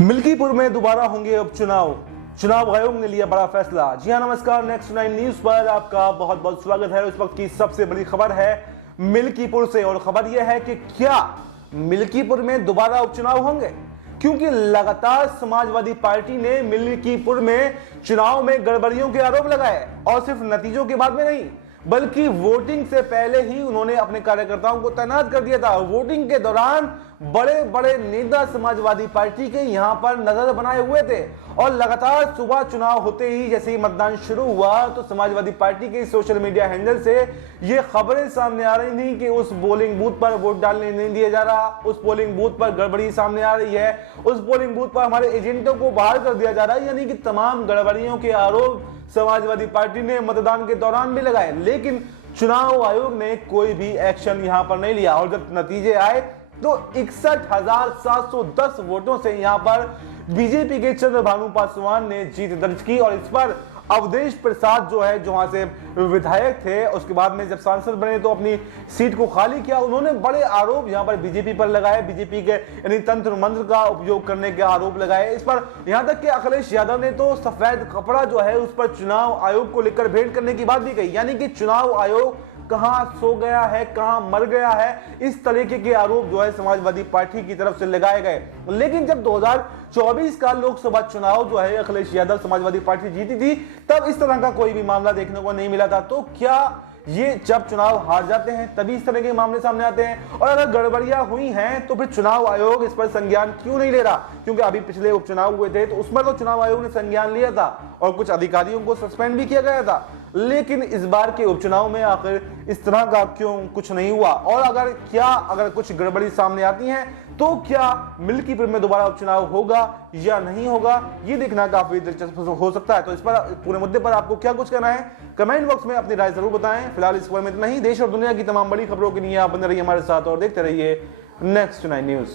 मिल्कीपुर में दोबारा होंगे उपचुनाव। चुनाव आयोग ने लिया बड़ा फैसला। जी हां, नमस्कार। नेक्स्ट 9 न्यूज पर आपका बहुत बहुत स्वागत है। इस वक्त की सबसे बड़ी खबर है मिल्कीपुर से, और खबर यह है कि क्या मिल्कीपुर में दोबारा उपचुनाव होंगे, क्योंकि लगातार समाजवादी पार्टी ने मिल्कीपुर में चुनाव में गड़बड़ियों के आरोप लगाए, और सिर्फ नतीजों के बाद में नहीं बल्कि वोटिंग से पहले ही उन्होंने अपने कार्यकर्ताओं को तैनात कर दिया था। वोटिंग के दौरान बड़े बड़े नेता समाजवादी पार्टी के यहां पर नजर बनाए हुए थे, और लगातार सुबह चुनाव होते ही जैसे ही मतदान शुरू हुआ तो समाजवादी पार्टी के सोशल मीडिया हैंडल से ये खबरें सामने आ रही थी कि उस पोलिंग बूथ पर वोट डालने नहीं दिया जा रहा, उस पोलिंग बूथ पर गड़बड़ी सामने आ रही है, उस पोलिंग बूथ पर हमारे एजेंटों को बाहर कर दिया जा रहा है। यानी कि तमाम गड़बड़ियों के आरोप समाजवादी पार्टी ने मतदान के दौरान भी लगाए, लेकिन चुनाव आयोग ने कोई भी एक्शन यहां पर नहीं लिया। और जब नतीजे आए तो 61,710 वोटों से यहां पर बीजेपी के चंद्रभानु पासवान ने जीत दर्ज की, और इस पर अवधेश प्रसाद जो है, जो वहां से विधायक थे, उसके बाद में जब सांसद बने तो अपनी सीट को खाली किया। उन्होंने बड़े आरोप यहां पर बीजेपी पर लगाए, बीजेपी के यानी तंत्र मंत्र का उपयोग करने के आरोप लगाए। इस पर यहां तक कि अखिलेश यादव ने तो सफेद कपड़ा जो है उस पर चुनाव आयोग को लेकर भेंट करने की बात भी कही। यानी कि चुनाव आयोग कहां सो गया है, कहां मर गया है, इस तरीके के आरोप जो है समाजवादी पार्टी की तरफ से लगाए गए। लेकिन जब 2024 का लोकसभा चुनाव जो है अखिलेश यादव समाजवादी पार्टी जीती थी, तब इस तरह का कोई भी मामला देखने को नहीं मिला था। तो क्या ये जब चुनाव हार जाते हैं तभी इस तरह के मामले सामने आते हैं? और अगर गड़बड़ियां हुई हैं तो फिर चुनाव आयोग इस पर संज्ञान क्यों नहीं ले रहा? क्योंकि अभी पिछले उपचुनाव हुए थे तो उसमें तो चुनाव आयोग ने संज्ञान लिया था और कुछ अधिकारियों को सस्पेंड भी किया गया था, लेकिन इस बार के उपचुनाव में आखिर इस तरह का क्यों कुछ नहीं हुआ? और अगर कुछ गड़बड़ी सामने आती है तो क्या मिल्कीपुर में दोबारा उपचुनाव होगा या नहीं होगा, ये देखना काफी दिलचस्प हो सकता है। तो इस पर पूरे मुद्दे पर आपको क्या कुछ कहना है, कमेंट बॉक्स में अपनी राय जरूर बताएं। फिलहाल इस खबर में इतना ही। देश और दुनिया की तमाम बड़ी खबरों के लिए आप बने रहिए हमारे साथ और देखते रहिए नेक्स्ट 9 न्यूज।